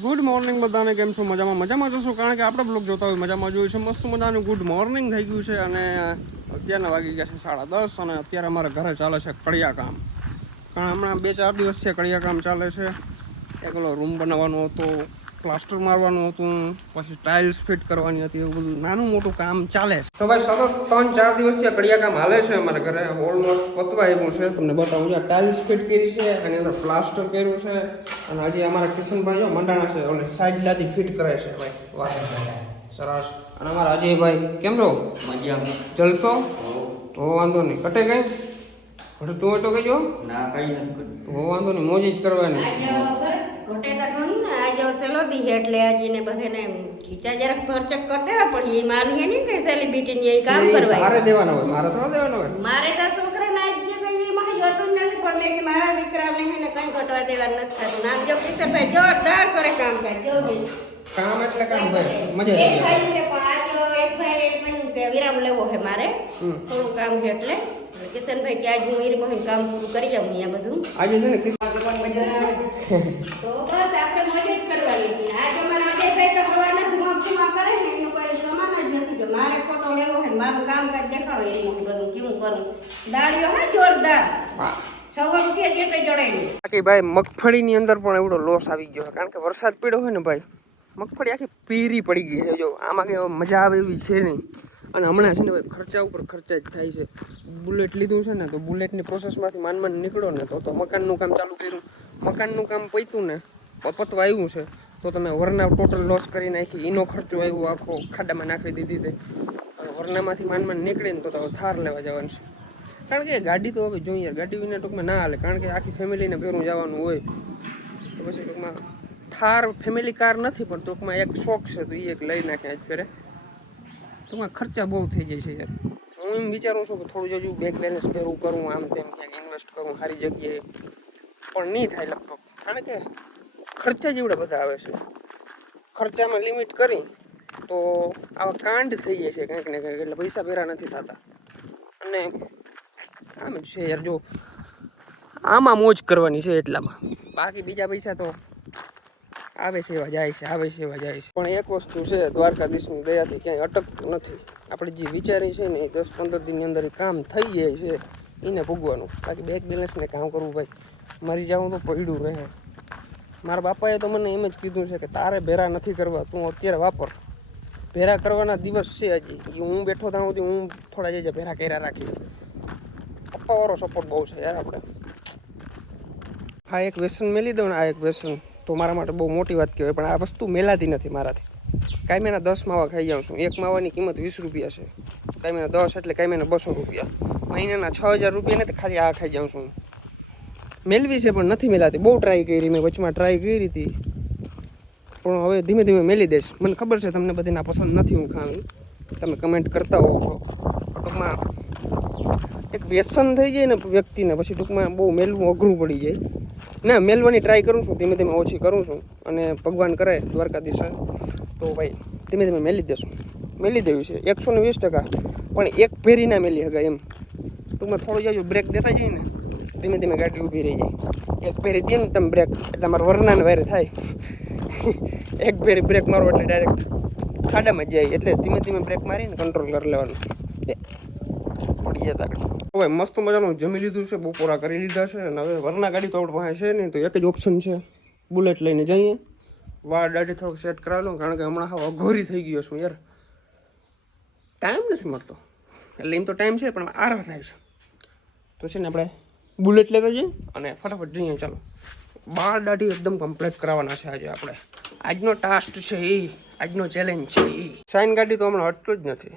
Good morning બધાને, કેમ છો? મજામાં? મજામાં જશો કારણ કે આપણે બ્લોગ જોતા હોય, મજામાં જોયું છે, મસ્ત મજાનું. ગુડ મોર્નિંગ થઈ ગયું છે અને અત્યારના વાગી ગયા છે સાડા દસ અને અત્યારે અમારા ઘરે ચાલે છે કડિયા કામ કારણ હમણાં બે ચાર દિવસથી કડિયા કામ ચાલે છે. એકલો રૂમ બનાવવાનો હતો. પ્લાસ્ટર મારવાનું હતું પછી ટાઇલ્સ ફિટ કરવાની હતી એવું બધું નાનું મોટું કામ ચાલે છે. તો ભાઈ સતત ત્રણ ચાર દિવસથી આ કડિયા કામ હાલે છે અમારા ઘરે. ઓલમોસ્ટ પતવા આવ્યું છે. તમને બતાવું છે ટાઇલ્સ ફિટ કરી છે અને અંદર પ્લાસ્ટર કર્યું છે. અને હજી અમારા કિશનભાઈ જો મંડાણા છે ઓલે સાઈડ લાદી ફિટ કરે છે ભાઈ. વાહ સરસ. અને અમારા અજયભાઈ કેમ છો? જલસો? તો વાંધો નહીં. કટે કઈ? ઘટતું હોય તો કહેજો. ના કઈ નથી તો વાંધો નહીં. મોજ જ કરવાની. ઘટેટા ઘણું ને આજે સેલો દી છે એટલે આજે ને બધાને ખીચા જરાક ફરચક કરતા પણ એ મારી હે નહીં કે સેલિબ્રિટી ને એ કામ કરવા તારે દેવાના હોય મારે થોડા દેવાના હોય. મારે તો છોકરા ના જે કઈ જોતું નથી પણ મેં કે મારા દીકરાને હે ને કઈ ઘટવા દેવા નથી થતું. નામ જો કિશોરભાઈ જોરદાર કરે કામ થાય જો કામ એટલે કામ ભાઈ મજા આવી જાય. પણ આજે એક ભાઈ વિરામ લેવો છે મારે. થોડું કામ છે એટલે. કિશનભાઈ કે આજ હું ઈ મહિને કામ પૂરું કરી આવું અહીંયા બધું. આજે છે ને કિશન તો બસ આપણે મજા જ કરવાની હતી આજ અમારા અજયભાઈ તો સવારના ધુમાધુમા કરે ને એનું કોઈ સમાન જ નથી. તો મારે ફોટો લેવો હોય ને મારું કામકાજ દેખાડો એનું હું કરું કેવું કરું. દાળીઓ હા જોરદાર. બાકી ભાઈ મગફળીની અંદર પણ એવડો લોસ આવી ગયો છે. કારણ કે વરસાદ પડ્યો હોય ને ભાઈ મગફળી આખી પીરી પડી ગઈ છે. જો આમાં કે મજા આવે એવી છે નહીં. અને હમણાં છે ને ભાઈ ખર્ચા ઉપર ખર્ચા જ થાય છે. બુલેટ લીધું છે ને તો બુલેટની પ્રોસેસમાંથી માન માન નીકળો ને તો તો મકાનનું કામ ચાલુ કર્યું. મકાનનું કામ પત્યું ને પતવા આવ્યું છે, તો તમે વરના ટોટલ લોસ કરી નાખી એનો ખર્ચો આવ્યો, આખો ખાડામાં નાખી દીધી તે વરનામાંથી માન માન નીકળીને તો તમે થાર લેવા જવાનું છે. કારણ કે ગાડી તો હવે જોઈએ ગાડી વિના ટૂંકમાં ના હાલે, કારણ કે આખી ફેમિલીને ભેરું જવાનું હોય. તો પછી ટૂંકમાં થાર ફેમિલી કાર નથી, પણ ટૂંકમાં એક શોખ છે તો એ એક લઈ નાખે આજ ફેરે. ટૂંકમાં ખર્ચા બહુ થઈ જાય છે યાર. હું એમ વિચારું છું કે થોડું જજુ બેક બેલેન્સ ભેરું કરું, આમ તેમ ક્યાંક ઇન્વેસ્ટ કરું, સારી જગ્યાએ. પણ નહીં થાય લગભગ. કારણ કે ખર્ચા જેવડા બધા આવે છે. ખર્ચામાં લિમિટ કરી તો આવા કાંડ થઈ જાય છે કંઈક ને કંઈક, એટલે પૈસા ભેરા નથી થતા. અને આમ છે યાર, જો આમાં મોજ કરવાની છે એટલામાં. બાકી બીજા પૈસા તો આવે છે એવા જાય છે, આવે છે એવા જાય છે. પણ એક વસ્તુ છે, દ્વારકાધીશની દયાથી ક્યાંય અટકતું નથી. આપણે જે વિચારી છે ને, એ દસ પંદર દિનની અંદર કામ થઈ જાય છે, એને ભોગવાનું. બાકી બેંક બેલેન્સને કામ કરવું ભાઈ. મરી જાવું તો પડ્યું રહે. મારા બાપાએ તો મને એમ જ કીધું છે કે તારે ભેરા નથી કરવા, તું અત્યારે વાપર. ભેરા કરવાના દિવસ છે હજી. હું બેઠો ત્યાં સુધી હું થોડા જજે ભેરા કર્યા રાખી પપ્પાવાળો સપોર્ટ બહુ છે યાર આપણે. આ એક વ્યસન મેલી દઉં ને, આ એક વ્યસન. તો મારા માટે બહુ મોટી વાત કહેવાય, પણ આ વસ્તુ મેલાતી નથી મારાથી. કાયમીના દસ માવા ખાઈ જાઉં છું. એક માવાની કિંમત વીસ રૂપિયા છે. કાયમીના દસ એટલે કાયમીના બસો રૂપિયા. મહિનાના છ હજાર રૂપિયા નથી, ખાલી આ ખાઈ જાઉં છું મેળવી છે, પણ નથી મેલાતી. બહુ ટ્રાય કરી, મેં વચમાં ટ્રાય કરી હતી. પણ હવે ધીમે ધીમે મેલી દઈશ. મને ખબર છે, તમને બધીના પસંદ નથી હું ખાવી તમે કમેન્ટ કરતા હોવ છો. ટૂંકમાં એક વ્યસન થઈ જાય ને વ્યક્તિને, પછી ટૂંકમાં બહુ મેલવું અઘરું પડી જાય. ના, મેલવાની ટ્રાય કરું છું, ધીમે ધીમે ઓછી કરું છું અને ભગવાન કરે દ્વારકાધીશ તો ભાઈ ધીમે ધીમે મેલી દેશું. મેલી દેવી છે, એકસો ને વીસ ટકા, પણ એક ફેરી ના મેલી હગા એમ. ટૂંકમાં થોડું જાજુ બ્રેક દેતા જઈએ ને, ધીમે ધીમે ગાડી ઊભી રહી જાય. એક ફેરી દે ને તમે બ્રેક એટલે મારું વરનાન વારે થાય. એક ફેરી બ્રેક મારો એટલે ડાયરેક્ટ ખાડામાં જ જાય, એટલે ધીમે ધીમે બ્રેક મારીને કંટ્રોલ કરી લેવાનું. પડી જતા હવે મસ્ત મજાનું જમી લીધું છે બપોરા કરી લીધા છે અને હવે વરના ગાડી તો આપણી પાસે છે નહીં, તો એક જ ઓપ્શન છે બુલેટ લઈને જઈએ. વાળ દાઢી થોડોક સેટ કરાવી કારણ કે હમણાં હવે અઘોરી થઈ ગયો છું યાર. ટાઈમ નથી મળતો. એટલે એમ તો ટાઈમ છે, પણ આરામ થાય છે. તો છે ને આપણે બુલેટ લેતા જઈએ અને ફટાફટ જઈએ, ચાલો. બાર દાઢી એકદમ કમ્પ્લીટ કરાવવાના છે આજે આપણે. આજનો ટાસ્ક છે એ આજનો ચેલેન્જ છે એ સાઈન ગાડી તો હમણાં અટતું જ નથી.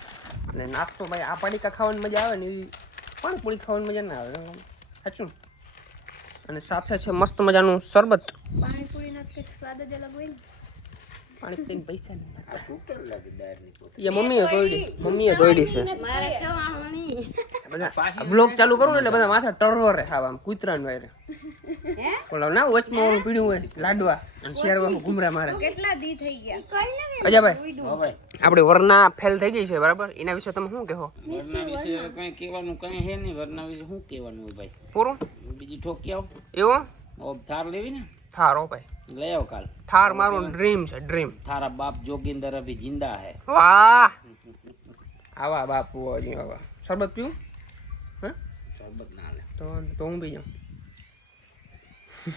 અને નાસ્તો ભાઈ આ પાડીકા ખાવાની મજા આવે ને એવી પાણીપુરી ખાવાની મજા ના આવે. સાચું અને સાથે છે મસ્ત મજાનું શરબત. પાણીપુરીનો કંઈક સ્વાદ જ અલગ હોય ને. પાણી પીને પૈસા કોથળી. એ મમ્મીએ તોડી મમ્મીએ તોડી છે. બધા બ્લોગ ચાલુ કરું ને એટલે બધા માથા ટરવરે ખાવા આમ કૂતરાને વાયરે. ઓલા ના વચમાં ઓલું પીડ્યું હોય લાડવા. અને શેરવા ઘુમરા મારે. કેટલા દી થઈ ગયા? કઈ અજાભાઈ આપણે વરના ફેલ થઈ ગઈ છે બરાબર? એના વિશે તમે શું કહો વરના વિશે કઈ કહેવાનું કઈ હે નહીં વરના વિશે શું કહેવાનું હોય ભાઈ? પૂરું? બીજી ઠોકી આવો. એવો? ઓબ થાર લેવી ને? થાર ઓ ભાઈ. લઈ આવ કાલ. થાર મારું ડ્રીમ છે ડ્રીમ થારા બાપ જોગિંદર અભી જિંદા હે. વાહ! આવા બાપુ હજી આવા શરબત પીવું? હે? શરબત ના લે. તો તો હું પી જાઉં. જય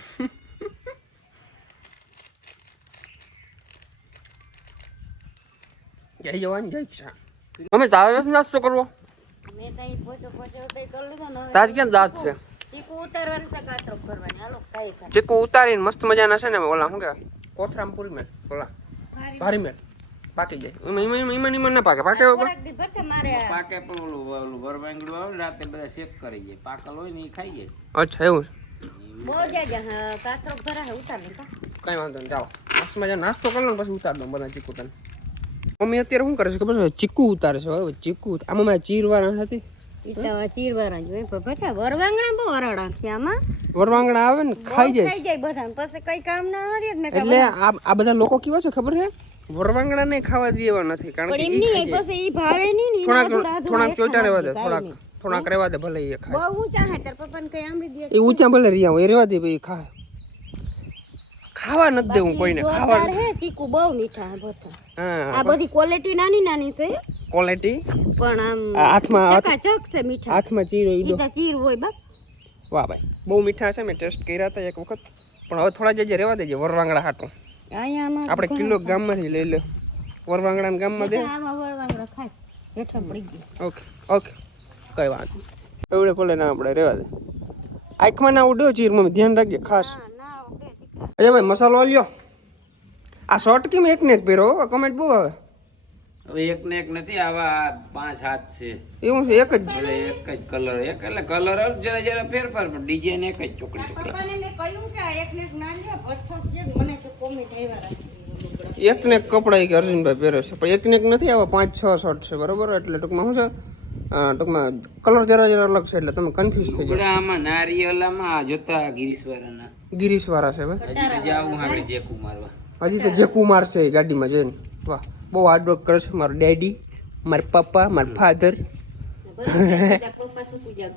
જવાન જય કિસાન અમે તારે નથી નાસ્તો કરવો. સાજ ક્યાં દાંત છે? ચીકુ ઉતારીને મસ્ત મજાના છે ને ઓલા શું કહેવાય? કોથરામ પૂરી મેં ઓલા. ભારી મેં પાકી જાય. એમાં એમાં એમાં ના પાકે. પાકે પણ ઓલું ઓલું વરવાંગડું આવે ને રાતે બધા શેક કરી જાય. પાકલ હોય ને એ ખાઈ જાય. અચ્છા એવું છે. કઈ વાંધો નહીં ચાલો મસ્ત મજા નાસ્તો કરી ને પછી ઉતાર દો બધા ચીકુ તને. મમ્મી અત્યારે શું કરે છે ખબર છે? ચીકુ ઉતારે છે હવે ચીકુ આમાં મેં ચીરવાના હતી. વરવાંગણા આવે ને ખાઈ જાય. એટલે આ બધા લોકો કેવા છે ખબર છે? વરવાંગડા ને ખાવા દેવા નથી કારણ કે થોડાક રહેવા દે થોડાક થોડાક રહેવા દે ભલે એ ખાય. બહુ ઊંચા હે તાર પપ્પાને કઈ આંબી દે એ ઊંચા ભલે રહ્યા હોય એ રહેવા દે ભાઈ ખાય. ખાવા નથી દેવું કોઈને ખાવા હે તીકુ બહુ મીઠા હે બધા હા આ બધી ક્વોલિટી નાની નાની છે ક્વોલિટી પણ આમ હાથમાં હાથ- ચકાચક છે મીઠા. હાથમાં ચીરો દો. તો ચીર હોય બા વાહ ભાઈ બહુ મીઠા છે મેં ટેસ્ટ કર્યા હતા એક વખત. પણ હવે થોડા જજે રહેવા દેજે વરવાંગડા હાટું. આપણે કિલો ગામમાંથી લઈ લે. વરવાંગડા ગામમાં દે. આમાં વળવાંગડા ખાય હેઠા પડી ગયું. Okay okay. કઈ વાત નહીં એવડે ભલે ના આપણે રહેવા દે. આંખમાં ના ઉડ્યો ચીર મમ્મી ધ્યાન રાખજે ખાસ. અજય ભાઈ મસાલો લ્યો આ શોર્ટ કેમ એક ને એક પહેરો? કમેન્ટ બહુ આવે. હવે એક ને એક નથી આવા પાંચ હાથ છે. એવું છે એક જ? છે એક જ કલર એક એટલે કલર જરા જરા ફેરફાર પણ ડિઝાઇન એક જ ચોકડી ચોકડી. મેં કહ્યું કે એક ને એક ના લે છે મને તો કોમી રાખી એક ને એક કપડા કે અર્જુનભાઈ પહેરે છે પણ એક ને એક નથી આવા પાંચ છ શર્ટ છે બરોબર? એટલે ટૂંકમાં શું છે? ટૂંકમાં કલર જરા જરા અલગ છે એટલે તમે કન્ફ્યુઝ થઈ જાઓ. આમાં નારિયેલામાં આ જોતા ગિરીશવાળાના. ગિરીશવાળા છે ભાઈ? હજી તો જાવું આગળ જેકુ મારવા. હજી તો જે કુમાર છે ગાડીમાં જઈને. વાહ બહુ હાર્ડ વર્ક કરે છે મારો ડેડી મારા પપ્પા મારા ફાધર પપ્પા શું પૂજા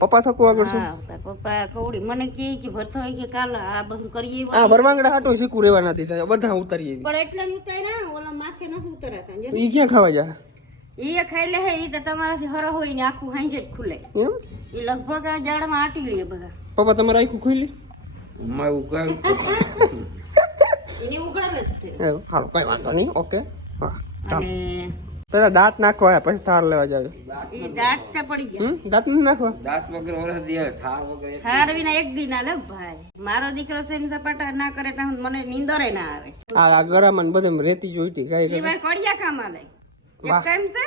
પપ્પા થકું આગળ છે? પપ્પા કવડી મને કે ભરતો હોય કે કાલ આ બધું કરીએ હા ભરવાંગડા હાટું શીખું રહેવા નથી બધા ઉતારીએ પણ એટલે ઉતાર્યા ઓલા માથે નથી ઉતરાતા જો ક્યાં ખાવા જાય? ઈ ખાઈ લે હે ઈ તો તમારાથી હરો હોય ને આખું હાંજે જ ખુલે. એમ? ઈ લગભગ આ જાડામાં આટી લે બધા. પપ્પા તમારે આખું ખુલી મારું કહ્યું એની ઉઘડાણ જ છે. એ, હાલો કઈ વાંધો નહીં ઓકે. હા અને પેલા દાંત નાખવા પછી થાર લેવા જાવ ઈ દાંત તો પડી ગયા. દાંત નથી નાખવા? દાંત વગર વરસ દે થાર વગર એક હાર વિના એક દી ના લે ભાઈ. મારો દીકરો છે એની સપાટા ના કરે તો મને નીંદરે ના આવે. આ આ ગરામાં ને બધે રેતી જોઈતી કઈ કઈ કડિયા કામ આલે. કામ છે